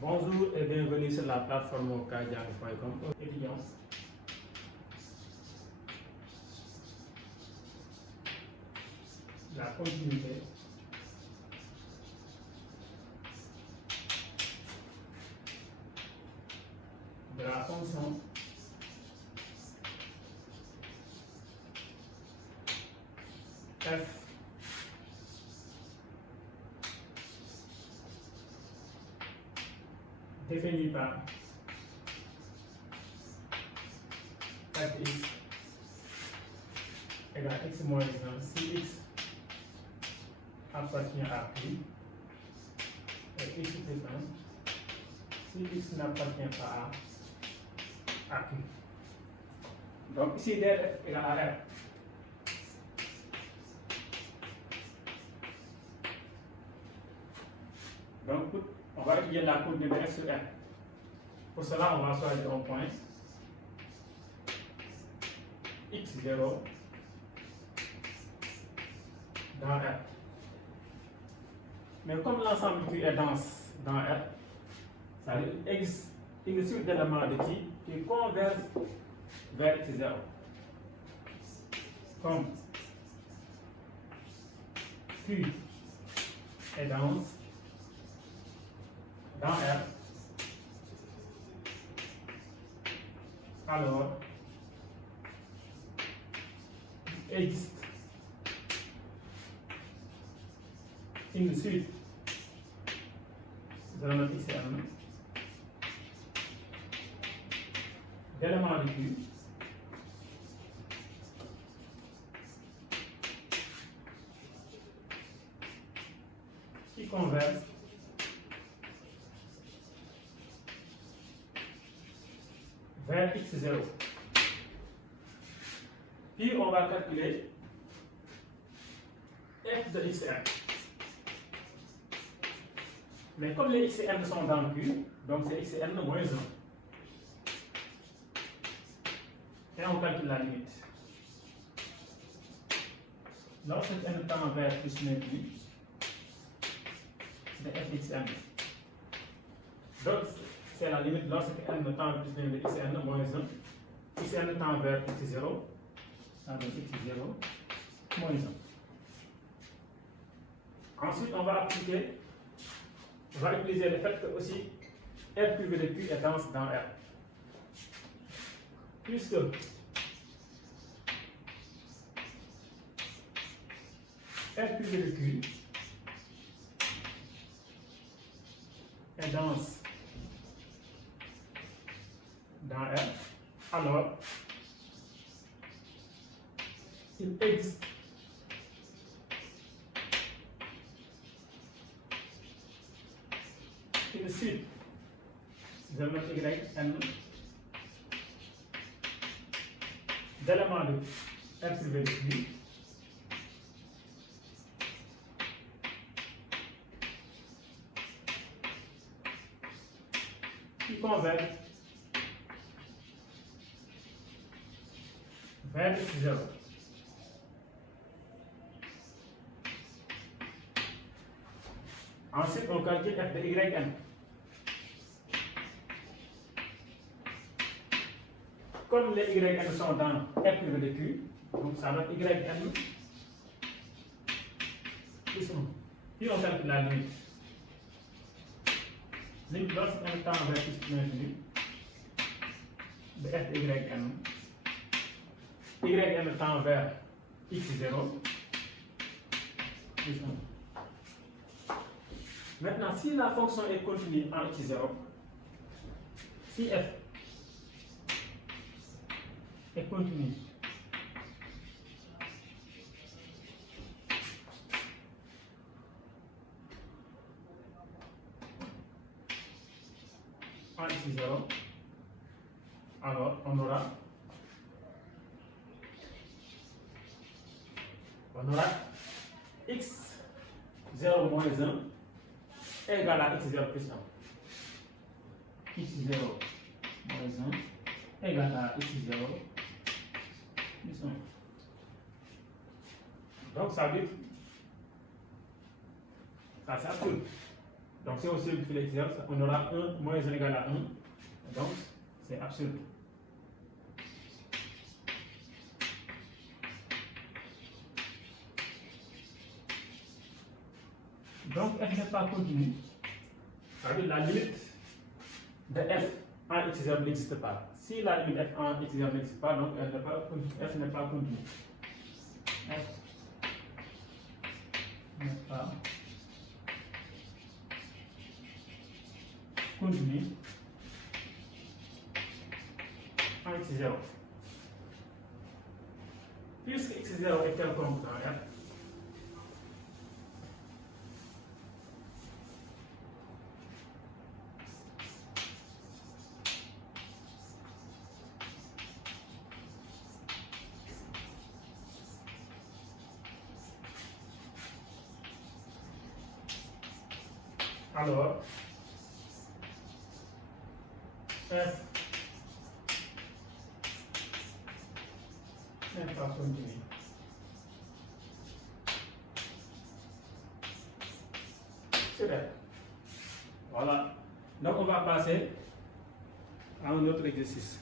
Bonjour et bienvenue sur la plateforme kaijang.com. Étudiants, la continuité de la fonction f définie par fx égale x moins 1 si x appartient à Q et x plus 1 si x n'appartient pas à Q. Donc ici df égale à r. Donc on va étudier la continuité de f sur r. Pour cela, on va choisir un point x0 dans R. Mais comme l'ensemble Q est dense dans R, ça veut dire qu'il existe une suite d'éléments de qui convergent vers x0. Comme Q est dense dans R, alors il existe une suite de la note ICM d'éléments de Q qui convergent vers x0. Puis on va calculer f de xn. Mais comme les xn sont dans Q, donc c'est xn moins 1. Et on calcule la limite. Lorsque n tend vers plus l'infini de fxn. Donc c'est la limite lorsque n tend plus l'infini de xn moins 1. Xn tend vers x0. Ça donne x0 moins 1. Ensuite, on va utiliser le fait que aussi R privé de Q est dense dans R. Puisque R privé de Q est dense dans R, alors il existe une suite de notre yn d'éléments de R privé de Q qui convergent vers x0. Ensuite, on calcule f de yn. Comme les yn sont dans R privé de Q, donc ça donne yn plus 1. Puis on calcule la limite. Limite lorsqu'on tend vers plus l'infini de f de yn tend vers x0 plus 1. Maintenant, si la fonction est continue en x0, si f est continue en x0, alors on aura x0 moins 1 égale à x0 plus 1. x0 moins 1 égale à x0 plus 1. Donc ça veut dire, ça c'est absurde. Donc si on simplifie l'exercice, on aura 1 moins 1 égale à 1. Donc c'est absurde. Donc f n'est pas continu. C'est-à-dire la limite de f en x0 n'existe pas. Si la limite f en x0 n'existe pas, donc f n'est pas continu. F n'est pas continu en x0. Puisque x0 est quelconque dans f, alors f n'est pas continu. C'est vrai. Voilà. Donc on va passer à un autre exercice.